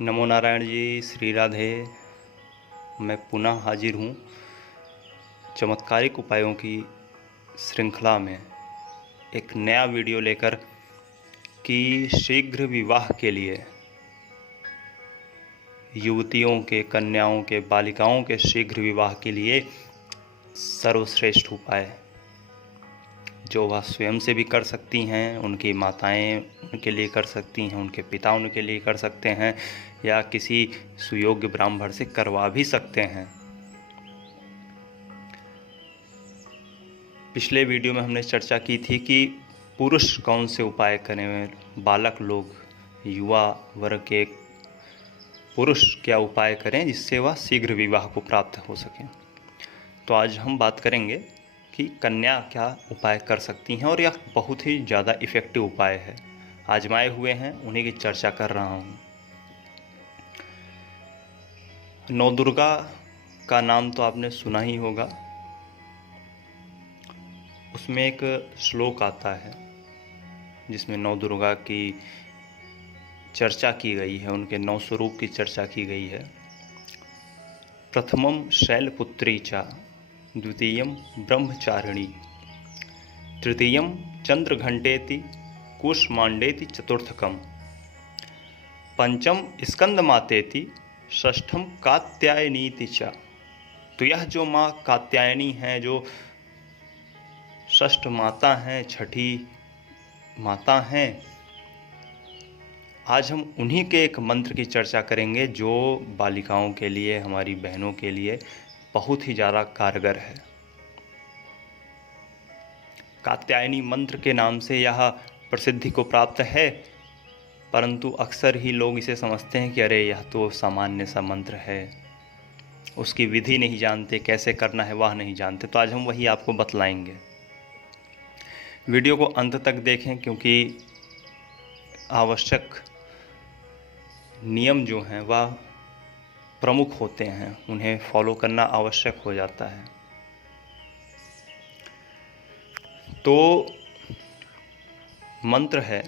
नमो नारायण जी, श्री राधे। मैं पुनः हाजिर हूँ चमत्कारिक उपायों की श्रृंखला में एक नया वीडियो लेकर कि शीघ्र विवाह के लिए युवतियों के, कन्याओं के, बालिकाओं के शीघ्र विवाह के लिए सर्वश्रेष्ठ उपाय जो वह स्वयं से भी कर सकती हैं, उनकी माताएं उनके लिए कर सकती हैं, उनके पिता उनके लिए कर सकते हैं या किसी सुयोग्य ब्राह्मण से करवा भी सकते हैं। पिछले वीडियो में हमने चर्चा की थी कि पुरुष कौन से उपाय करें, बालक लोग, युवा वर्ग के पुरुष क्या उपाय करें जिससे वह शीघ्र विवाह को प्राप्त हो सके। तो आज हम बात करेंगे कि कन्या क्या उपाय कर सकती हैं और यह बहुत ही ज़्यादा इफ़ेक्टिव उपाय है, आजमाए हुए हैं, उन्हीं की चर्चा कर रहा हूँ। नौ दुर्गा का नाम तो आपने सुना ही होगा। उसमें एक श्लोक आता है जिसमें नौ दुर्गा की चर्चा की गई है, उनके 9 स्वरूप की चर्चा की गई है। प्रथमम शैलपुत्री चा, द्वितीयम ब्रह्मचारिणी, तृतीयम चंद्रघंटेति कूष्मांडेति चतुर्थकम, पंचम स्कंदमातेति, षष्ठम कात्यायनीति च। तो यह जो माँ कात्यायनी हैं, जो षष्ठ माता हैं, छठी माता हैं, आज हम उन्हीं के एक मंत्र की चर्चा करेंगे जो बालिकाओं के लिए, हमारी बहनों के लिए बहुत ही ज़्यादा कारगर है। कात्यायनी मंत्र के नाम से यह प्रसिद्धि को प्राप्त है, परंतु अक्सर ही लोग इसे समझते हैं कि अरे यह तो सामान्य सा मंत्र है, उसकी विधि नहीं जानते, कैसे करना है वह नहीं जानते। तो आज हम वही आपको बतलाएंगे। वीडियो को अंत तक देखें क्योंकि आवश्यक नियम जो हैं वह प्रमुख होते हैं, उन्हें फॉलो करना आवश्यक हो जाता है। तो मंत्र है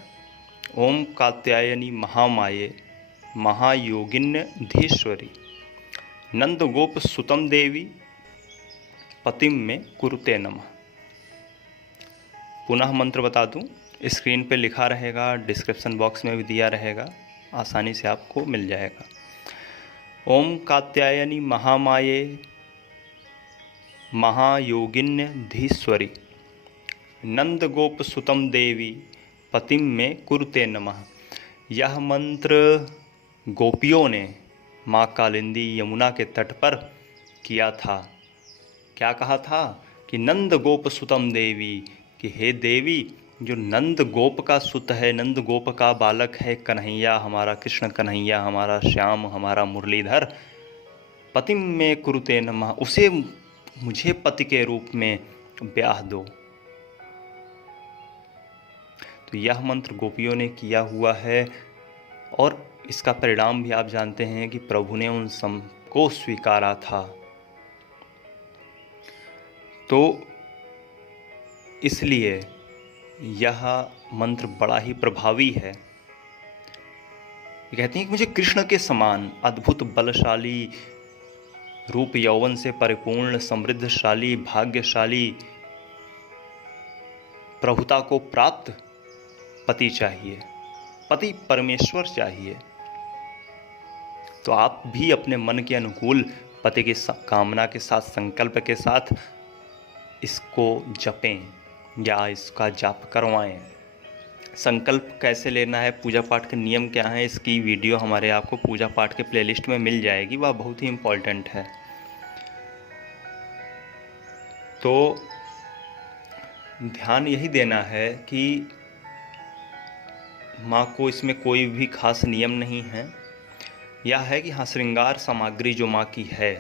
ओम कात्यायनी महामाये महायोगिन्य धीश्वरी नंद गोप सुतम देवी पतिम में कुरुते नमः। पुनः मंत्र बता दूं, स्क्रीन पे लिखा रहेगा, डिस्क्रिप्शन बॉक्स में भी दिया रहेगा, आसानी से आपको मिल जाएगा। ओम कात्यायनी महामाये महायोगिन्य धीश्वरी नंद गोप सुतम देवी पतिम में कुरुते नमः। यह मंत्र गोपियों ने माँ कालिंदी यमुना के तट पर किया था। क्या कहा था कि नंद गोप सुतम देवी, कि हे देवी जो नंद गोप का सुत है, नंद गोप का बालक है, कन्हैया, हमारा कृष्ण कन्हैया, हमारा श्याम, हमारा मुरलीधर, पतिम में कुरुते नमः, उसे मुझे पति के रूप में ब्याह दो। तो यह मंत्र गोपियों ने किया हुआ है और इसका परिणाम भी आप जानते हैं कि प्रभु ने उन सबको स्वीकारा था। तो इसलिए यह मंत्र बड़ा ही प्रभावी है। कहते हैं कि मुझे कृष्ण के समान अद्भुत, बलशाली, रूप यौवन से परिपूर्ण, समृद्धशाली, भाग्यशाली, प्रभुता को प्राप्त पति चाहिए, पति परमेश्वर चाहिए। तो आप भी अपने मन के अनुकूल पति की कामना के साथ, संकल्प के साथ इसको जपें या इसका जाप करवाएं। संकल्प कैसे लेना है, पूजा पाठ के नियम क्या हैं, इसकी वीडियो हमारे आपको पूजा पाठ के प्लेलिस्ट में मिल जाएगी, वह बहुत ही इम्पोर्टेंट है। तो ध्यान यही देना है कि माँ को इसमें कोई भी खास नियम नहीं है। यह है कि हाँ, श्रृंगार सामग्री जो माँ की है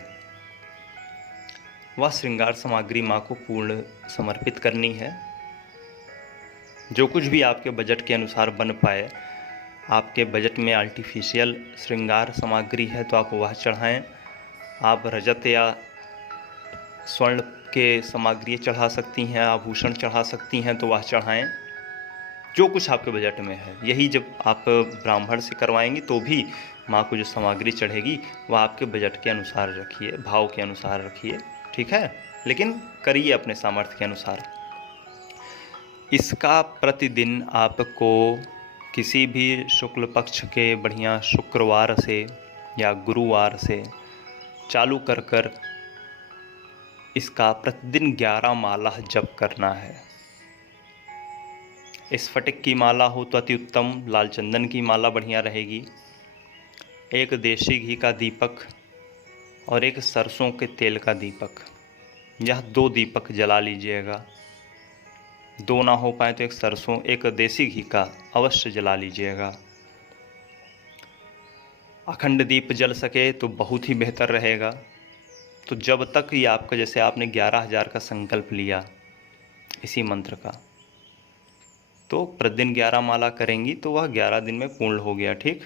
वह श्रृंगार सामग्री माँ को पूर्ण समर्पित करनी है। जो कुछ भी आपके बजट के अनुसार बन पाए, आपके बजट में आर्टिफिशियल श्रृंगार सामग्री है तो आप वह चढ़ाएं। आप रजत या स्वर्ण के सामग्री चढ़ा सकती हैं, आभूषण चढ़ा सकती हैं तो वह चढ़ाएं। जो कुछ आपके बजट में है। यही जब आप ब्राह्मण से करवाएंगी तो भी माँ को जो सामग्री चढ़ेगी वह आपके बजट के अनुसार रखिए, भाव के अनुसार रखिए, ठीक है, लेकिन करिए अपने सामर्थ्य के अनुसार। इसका प्रतिदिन आपको किसी भी शुक्ल पक्ष के बढ़िया शुक्रवार से या गुरुवार से चालू कर इसका प्रतिदिन 11 माला जप करना है। स्फटिक की माला हो तो अति उत्तम, लाल चंदन की माला बढ़िया रहेगी। एक देसी घी का दीपक और एक सरसों के तेल का दीपक, यह 2 दीपक जला लीजिएगा। 2 ना हो पाए तो एक सरसों एक देसी घी का अवश्य जला लीजिएगा। अखंड दीप जल सके तो बहुत ही बेहतर रहेगा। तो जब तक ये आपका, जैसे आपने 11,000 का संकल्प लिया इसी मंत्र का, तो प्रतिदिन 11 माला करेंगी तो वह 11 दिन में पूर्ण हो गया, ठीक।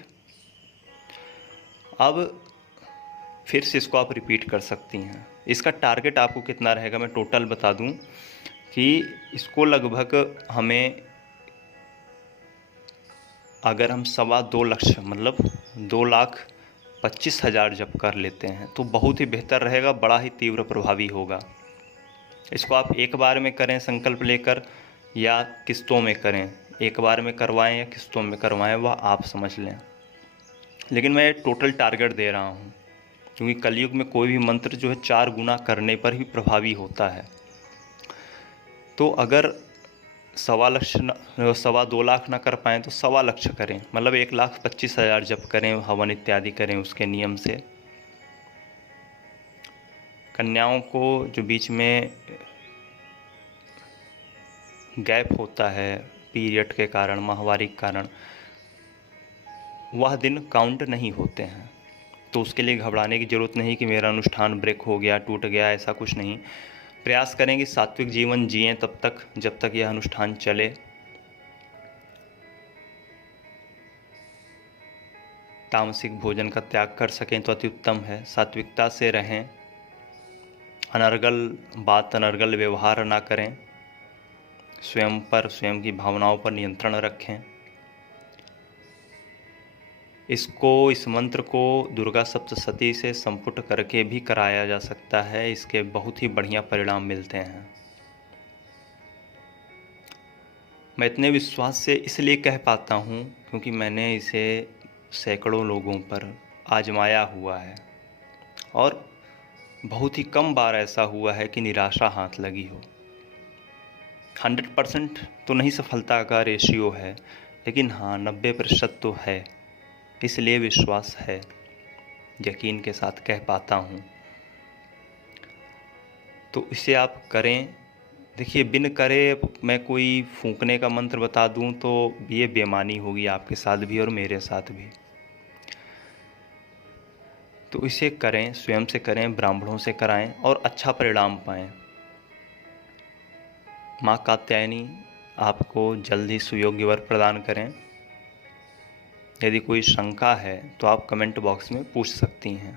अब फिर से इसको आप रिपीट कर सकती हैं। इसका टारगेट आपको कितना रहेगा मैं टोटल बता दूं कि इसको लगभग हमें, अगर हम 2.25 लक्ष मतलब 2,25,000 जब कर लेते हैं तो बहुत ही बेहतर रहेगा, बड़ा ही तीव्र प्रभावी होगा। इसको आप एक बार में करें संकल्प लेकर या किस्तों में करें, एक बार में करवाएं या किस्तों में करवाएं वह आप समझ लें, लेकिन मैं टोटल टारगेट दे रहा हूं क्योंकि कलयुग में कोई भी मंत्र जो है 4 गुना करने पर ही प्रभावी होता है। तो अगर 2.25 लाख ना कर पाएँ तो 2.25 लाख करें, मतलब 1,25,000 जप करें, हवन इत्यादि करें उसके नियम से। कन्याओं को जो बीच में गैप होता है पीरियड के कारण, माहवारी के कारण, वह दिन काउंट नहीं होते हैं, तो उसके लिए घबराने की ज़रूरत नहीं कि मेरा अनुष्ठान ब्रेक हो गया, टूट गया, ऐसा कुछ नहीं। प्रयास करें कि सात्विक जीवन जिएं तब तक जब तक यह अनुष्ठान चले। तामसिक भोजन का त्याग कर सकें तो अति उत्तम है। सात्विकता से रहें, अनर्गल बात, अनर्गल व्यवहार ना करें, स्वयं पर, स्वयं की भावनाओं पर नियंत्रण रखें। इस मंत्र को दुर्गा सप्तशती से संपुट करके भी कराया जा सकता है, इसके बहुत ही बढ़िया परिणाम मिलते हैं। मैं इतने विश्वास से इसलिए कह पाता हूँ क्योंकि मैंने इसे सैकड़ों लोगों पर आजमाया हुआ है और बहुत ही कम बार ऐसा हुआ है कि निराशा हाथ लगी हो। 100% तो नहीं सफलता का रेशियो है, लेकिन हाँ 90% तो है, इसलिए विश्वास है, यकीन के साथ कह पाता हूँ। तो इसे आप करें। देखिए, बिन करे मैं कोई फूंकने का मंत्र बता दूं तो ये बेईमानी होगी आपके साथ भी और मेरे साथ भी। तो इसे करें, स्वयं से करें, ब्राह्मणों से कराएं और अच्छा परिणाम पाएं। माँ कात्यायनी आपको जल्द ही सुयोग्य वर प्रदान करें। यदि कोई शंका है तो आप कमेंट बॉक्स में पूछ सकती हैं।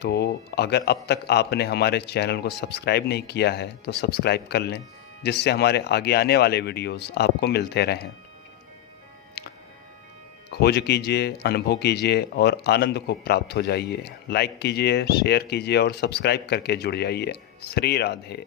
तो अगर अब तक आपने हमारे चैनल को सब्सक्राइब नहीं किया है तो सब्सक्राइब कर लें, जिससे हमारे आगे आने वाले वीडियोस आपको मिलते रहें। खोज कीजिए, अनुभव कीजिए और आनंद को प्राप्त हो जाइए। लाइक कीजिए, शेयर कीजिए और सब्सक्राइब करके जुड़ जाइए। श्री राधे।